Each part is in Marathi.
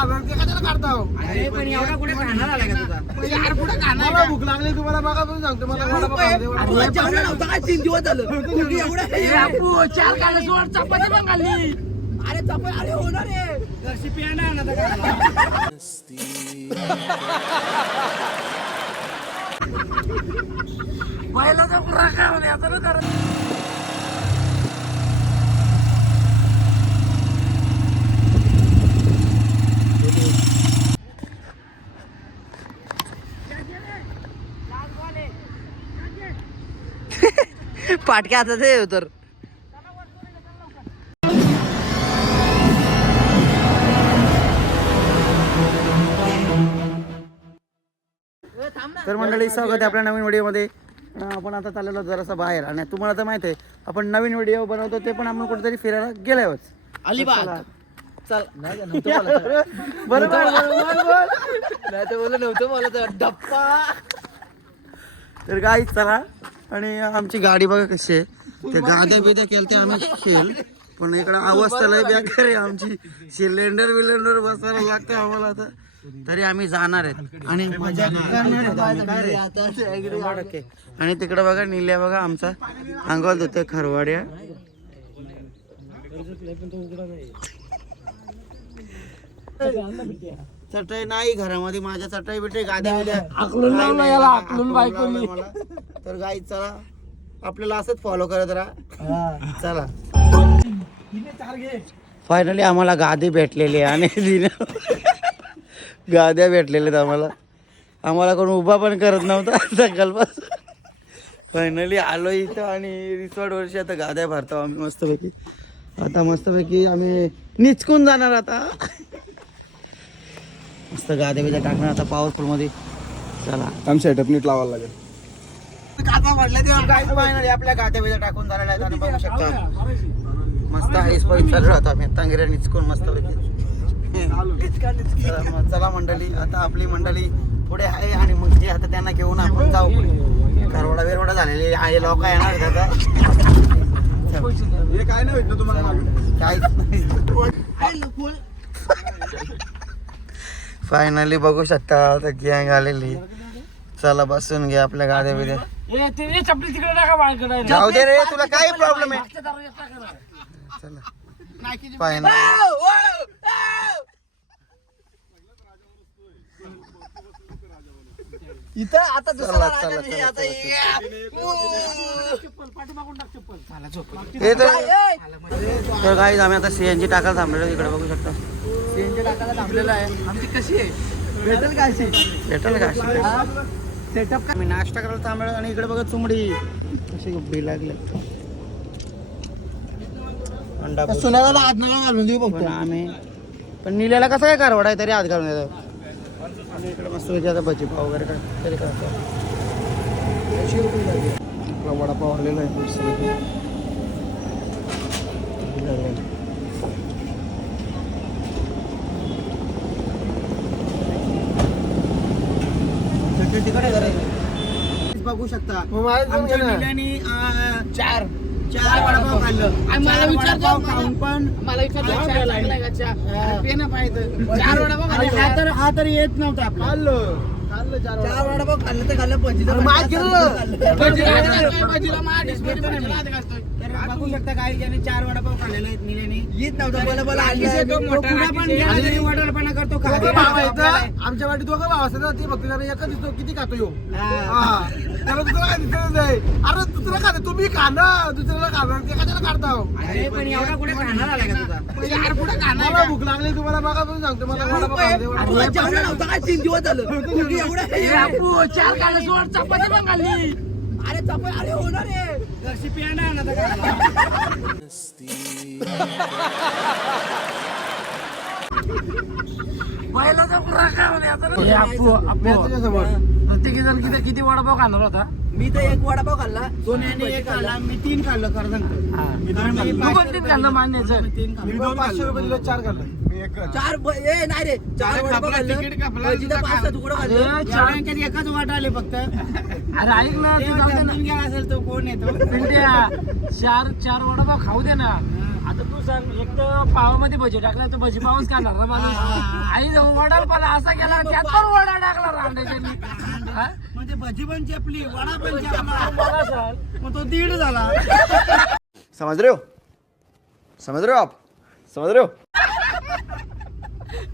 खाणार ते कशाला काढताव अरे पण एवढा कुठे खाणार? आला का तुझा यार कुठे खाणार? मला भूक लागली तुम्हाला बघा पण सांगतो मला वडापाव खाऊ दे, वडापाव. तुला जेवढा नव्हता काय तीन दिवस झालं. तू एवढा चार काढले सोड चपाती पण खाल्ली. अरे चपाती अरे होणार आहे. पियाना पहिला प्रकार म्हणे आता ना करत पाटक्या हातात आहे तर तर मंडळी स्वागत आहे आपल्या नवीन व्हिडिओमध्ये. आपण आता चाललेलो जरासा बाहेर आणि तुम्हाला तर माहिती आहे आपण नवीन व्हिडिओ बनवतो ते पण आपण कुठेतरी फिरायला गेल्यावरच. अलिबाग. चल. बरोबर बरोबर, बोल. नाही तर बोल नव्हतं मला तर डप्पा. तर गाई चला. आणि आमची गाडी बघा कशी आहे. ते गाद्या बिद्या केल्या आम्ही खेळ. पण इकडं अवस्था लय बेकार आहे आमची. सिलेंडर विलेंडर बसायला लागतं आम्हाला आता. तरी आम्ही जाणार आहेत. आणि. आणि तिकडे बघा निल्या बघा आमचा अंगावर देतोय खरवाड्या. चटई नाही घरामध्ये माझ्या चटई बिटई गाद्या बिद्या आकलून काही लावलं नाही. याला, हाकलून आकलून बायकोनी. लावलं मला. तर गाई चला. आपल्याला असंच फॉलो करत राहा. चला. फायनली आम्हाला गादी भेटलेली आहे आणि तिने गाद्या भेटलेल्या आहेत आम्हाला. आम्हाला कोण उभा पण करत नव्हता सकाळपासून फायनली आलो इथं आणि रिसॉर्ट वर्षी आता गाद्या भरतो आम्ही मस्तपैकी. आता मस्तपैकी आम्ही निचकून जाणार आता. मस्त गाद्या बिद्या टाकणार आता पॉवरफुलमध्ये. चला. आम सेटअप नीट लावायला लागेल. गाता म्हटलं तेव्हा काय आपल्या गाद्या बिद्या टाकून आणि बघू शकता. मस्त आईस पाईस चालू राहतो आम्ही तांगिऱ्या निचकून मस्त चला मंडळी. आता आपली मंडळी पुढे आहे आणि मग ते आता त्यांना घेऊन आपण जाऊ पुढे. करवडा बिरवडा झालेले आहे लोक येणार हे काय नाही भेटलं तुम्हाला? काहीच नाही. फायनली बघू शकता आता गँग आलेली. चला बसून घे आपल्या गाड्या चपली तिकडे टाका बाळकडे. जाऊ दे रे तुला काय प्रॉब्लेम आहे. चला. फायनल इथं आता दुसरा चला, राजा नाही, चला, आता चला, हे तर तर काही आम्ही आता सीएनजी टाकायला थांबलेलो तिकडे बघू शकता. सीएनजी टाकायला थांबलेलं आहे. आमची कशी आहे? भेटेल काय भेटेल का सेटअप आम्ही नाश्ता करायला थांबलो आणि इकडे बघा चुमडी. कशी उभी लागली. अंडा. सुनाला हात नका घालून देऊ पण आम्ही पण निलेला कसं काय कारवडा आहे तरी हात घालून येतो आणि इकडे मस्त पैकी आता भजी पाव वगैरे काय तरी करतो. आपला वडापाव आलेला आहे मस्तपैकी. बघू शकता. चार. चार वडापाव खाल्लं. मला चार विचारतो मला- पण मला ना पाहिजे चार वडापाव खाल्ले. हा तर हा तर येत नव्हता खाल्लं. खाल्लं चार चार वडापाव. खाल्लं तर खाल्लं बघू शकता काही ज्याने चार वडापाव खाल्लेले आहेत येत नव्हतं बोला बोला तो करतो आमच्या वाटी दोघं भाव असतात ते फक्त जरा एकच दिसतो किती खातो यो हा. त्याला दुसरं काय दिसत नाही अरे दुसरं खाते तुम्ही खा ना दुसऱ्याला खाणार ते कशाला काढताव अरे पण एवढा कुठे खाणार आला का तुझा? यार कुठं खाणार मला भूक लागली तुम्हाला बघा पण सांगतो मला वडापाव खाऊ दे, वडापाव. तुला नव्हता काय? तीन दिवस झालं. तू एवढा चार काढले सोड चपाती पण खाल्ली. अरे चपाती अरे होणार आहे. पियाना ना आता पहिलाचा प्रकार म्हणे आता ना. हे. प्रत्येकी जण किती किती वडापाव खाणार होता? मी तर एक वडापाव खाल्ला. दोन एक खाल्ला. मी तीन खाल्लं खरं सांगतो. हा. मी तू पण तीन खाल्लं मान्याचं. तीन मी दोन पाचशे रुपये दिले चार खाल्लं. मी एक चार ब- ए नाही रे. चार अरे वडापाव खाल्लं. तिकीट तुझा पाच सहा तुकडं खाल्लं. अरे चार चार एकच वाट आले फक्त. अरे ऐक ना तू जाऊ दे ना. समजून घ्या असेल तो कोण येतो पिंट्या, चार चार वडापाव खाऊ दे ना. आता तू सांग एक तर पावामध्ये भजी टाकला तर भजी पावच खाणार ना माणूस आई जाऊन वडा पण असा गेला त्यात पण वडा टाकला रांड्याच्या हा? म्हणजे भजी पण चेपली वडा पण चेपला. मग तो दीड झाला. समझ रहे हो? समझ रहे हो आप? समझ रहे हो?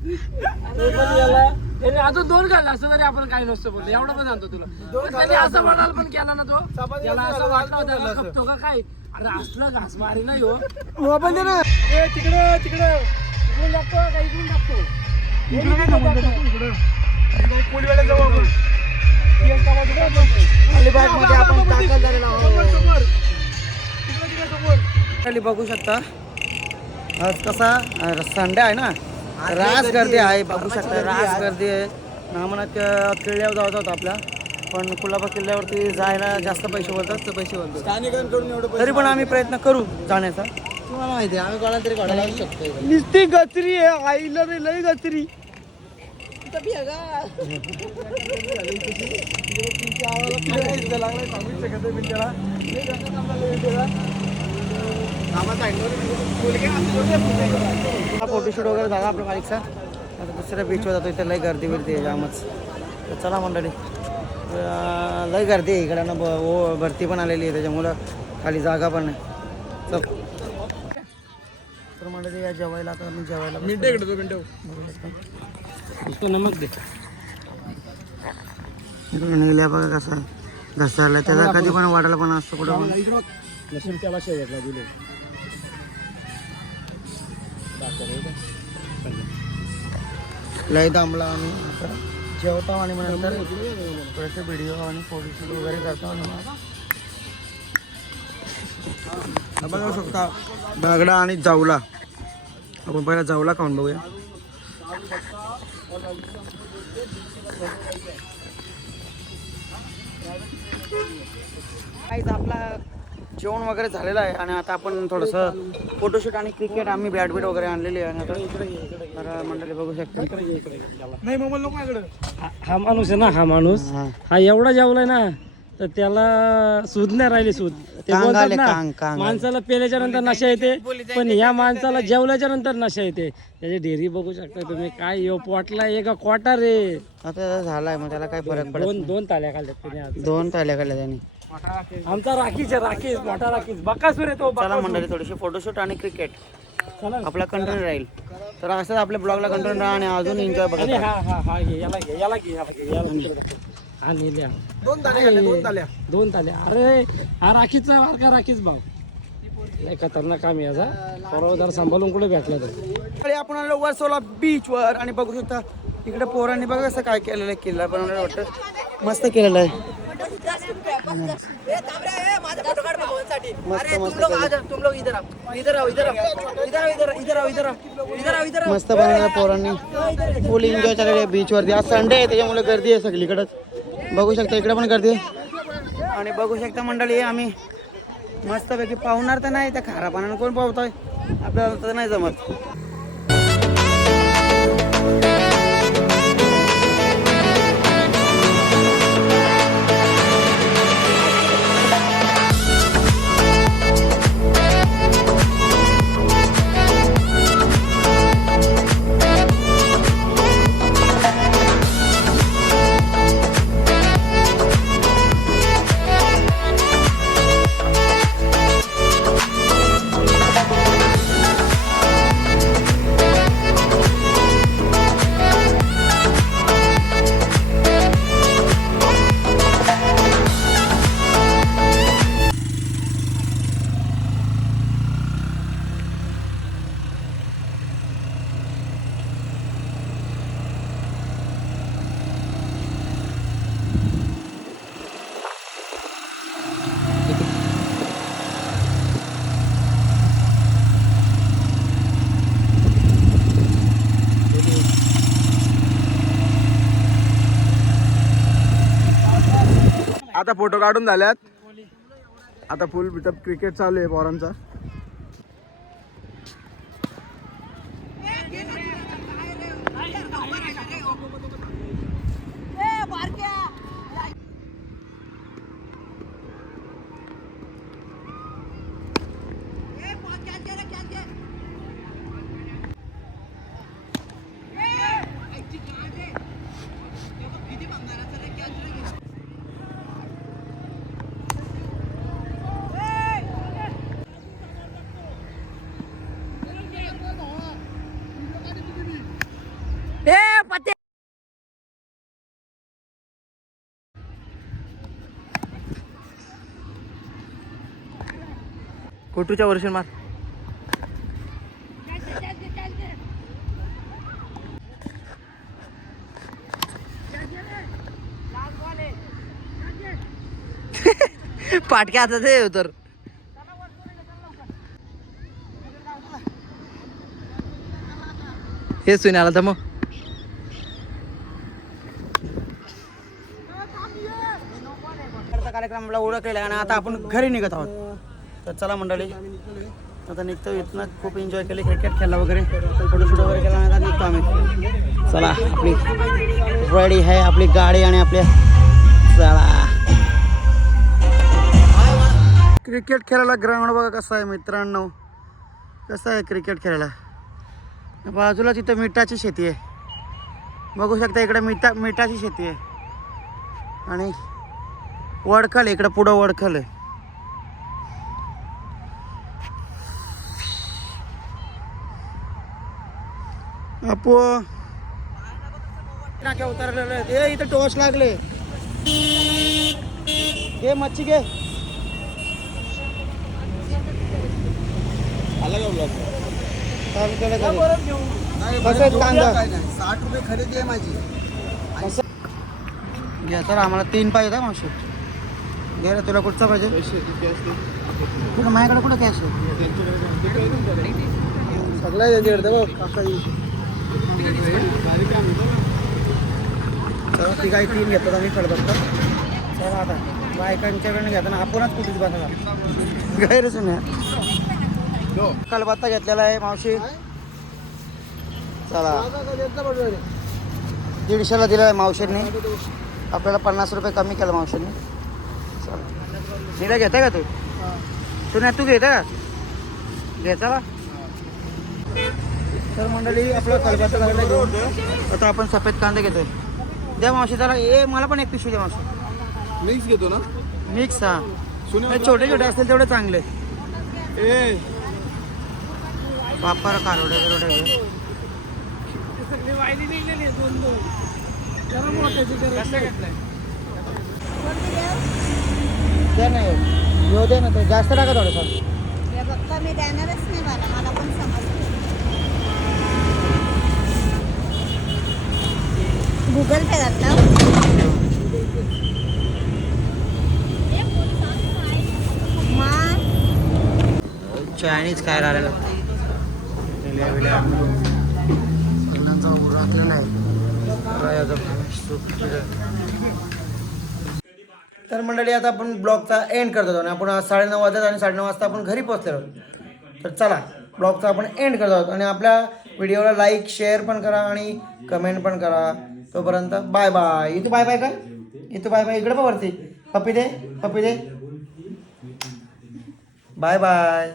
ते पण याला त्याने अजून दोन घालला असं तरी आपण काही नसतो बोललो. एवढं पण सांगतो तुला. पण त्याने असं म्हणाल पण केला ना तो. त्याला असं वाटलं होतं खपतो का काय? अरे असला घास मारी नाही हो. मोबाईल दे ना. ए, तिकडं तिकडं. इकडून टाकतो का इकडून टाकतो मध्ये आपण दाखल झालेलो आहोत. खाली बघू शकता आज कसा संडे आहे ना? रास गर्दी आहे. बघू शकता रास गर्दी आहे. नामना किल्ल्यावर जायचं होतं आपल्या पण कुलाबा किल्ल्यावरती जायला जास्त पैसे बोलतात. तर पैसे बोलतात. तरी पण आम्ही प्रयत्न करू जाण्याचा. तुम्हाला माहिती आहे आम्ही कोणाला तरी काढायला लावू शकतो नुसती गचरी आहे आईला रे लय गचरी फोटोशूट वगैरे झाला आपल्या बाईकचा आता दुसऱ्या बीचवर जातो इथे लय गर्दी बिर्दी आहे जामच. तर चला मंडळी लय गर्दी आहे इकडं. ना ब- ओ भरती पण आलेली आहे त्याच्यामुळं खाली जागा पण नाही. चल. तर मंडळी या जेवायला आता मी जेवायला मिनिटं इकडे उसको नमक दे. निघल्या बघा कसा घसरला त्याचा कधी पण वाटायला पण असतो कुठं पण. नशीब त्याला शेवटला दिले. लय दामला आम्ही. जेवतो आणि मग नंतर थोडेसे व्हिडिओ आणि फोटोशूट वगैरे करतो आणि मग बघू शकता दगडा आणि जावला. आपण पहिला जावला खाऊन बघूया. काहीच आपला जेवण वगैरे झालेलं आहे आणि आता आपण थोडंसं फोटोशूट आणि क्रिकेट आम्ही बॅट बीट वगैरे आणलेली आहे. आणि तर मंडळी बघू शकता. नाही मोबाईल नको इकडे. हा माणूस आहे ना हा माणूस. हा. हा एवढा जेवलाय ना तर त्याला सूद नाही राहिली सूद. ते कांग बोलतात आले, ना कांग, कांग. आले. माणसाला पेल्याच्या नंतर नशा येते पण या माणसाला जेवल्याच्या नंतर नशा येते. त्याची डेअरी बघू शकता तुम्ही काय यो पोटला एक क्वार्टर रे. आता झालाय मग त्याला काय फरक पडत दोन दोन ताल्या खाल्ल्यात त्याने आज. नाही. दोन ताल्या काढल्या त्यांनी. आमचा राखीच आहे राखीच मोठा राखीच. बकासूर आहे तो चला बकासूर. मंडळी थोडीशी फोटोशूट आणि क्रिकेट चला. आपला कंटेंट राहील. तर असंच आपल्या ब्लॉगला कंटेंट राहा आणि अजून एन्जॉय बघा आणि हा हा हा घे याला घे याला घे याला घे याला इकडे नेल्या दोन ताल्या घातल्या, दोन ताल्या दोन ताल्या अरे हा राखीचा वारका राखीच भाव? लय खतरनाक काम आहे याचा. परवा जरा सांभाळून कुठे भेटला तर आपण आलो वर्सोला बीच वर आणि बघू शकता इकडे पोरांनी बघा कसं काय केलेलं आहे किल्ला बनवलं वाटतं. मस्त केलेलं आहे. मस्त मस्त. मस्त बनवलं पोरांनी. फुल एन्जॉय चाललेलं आहे बीच वरती. आज संडे आहे त्याच्यामुळे गर्दी आहे सगळीकडेच. बघू शकता इकडे पण गर्दी आणि बघू शकता मंडळी आम्ही मस्तपैकी पाहुणार तर नाही त्या खारा पाण्यानं कोण पावतोय? आपल्याला तर नाही जमत. आता फोटो काढून झाल्यात. आता फुल बिटअप क्रिकेट चालू आहे पोरांचा. कोटूच्या वर्षी मार. पाटक्या हातात आहे तर हे सुन्याला तर मग कार्यक्रमाला ओळखलेला आणि आता आपण घरी निघत आहोत. तर चला मंडळी आता निघतो इथनं. खूप एन्जॉय केले क्रिकेट खेळला वगैरे. फोटोशूट वगैरे केला आता निघतो आम्ही. चला आपली रेडी आहे आपली गाडी आणि आपल्या चला. क्रिकेट खेळायला ग्राउंड बघा कसं आहे मित्रांनो. कसं आहे क्रिकेट खेळायला? बाजूला तिथं मिठाची शेती आहे. बघू शकता इकडे मिठा मिठाची शेती आहे. आणि वडखल इकडं पुढं वडखल आहे. अपो नाक्या उतरलेलं ए इथं टोच लागले. घे मच्छी घे. कांदा. साठ रुपये खरेदी आहे माझी. घ्या तर आम्हाला तीन पाहिजे मावशी. घे रे तुला कुठचा पाहिजे? कुठं माझ्याकडे कुठं कॅश सगळ्या यांच्याकडे ती काही तीन घेतात आम्ही खडबत्ता चला आता बायकांच्याकडनं घेताना आपणच कुठेच बघा गैरच नाही. कलबत्ता घेतलेला आहे मावशी. चला. दीडशेला दिला आहे मावशींनी. आपल्याला पन्नास रुपये कमी केलं मावशींनी. चला. निरा घेता का तू? तू नाही तू घेता का? घे चला. तर मंडळी आपलं खलबत्ता झालेला घेऊन आता आपण सफेद कांदे घेतोय. द्या मावशी जरा ए मला पण एक पिशवी द्या मावशी. मिक्स घेतो ना? मिक्स हा. सुने हे छोटे छोटे असतील तेवढे चांगले. ए. वापर कारोडे नाही. द्या नाही येऊ दे ना ते जास्त टाका थोडंसं. मी देणारच नाही मला मला पण समजलं गुगल पे घातला मान चायनीज काय विल्या सगळ्यांचा उरकलेला आहे. तर मंडळी आता आपण ब्लॉगचा एंड करत होतो आणि आपण आज साडेनऊ वाजत आणि साडेनऊ वाजता आपण घरी पोहोचलेलो तर चला ब्लॉगचा आपण एंड करत आहोत. आणि आपल्या व्हिडिओला लाईक शेअर पण करा आणि कमेंट पण करा. तोपर्यंत बाय बाय. इथं बाय बाय काय इथं बाय बाय. इकडे पण वरती. पप्पी दे पप्पी दे. Bye bye.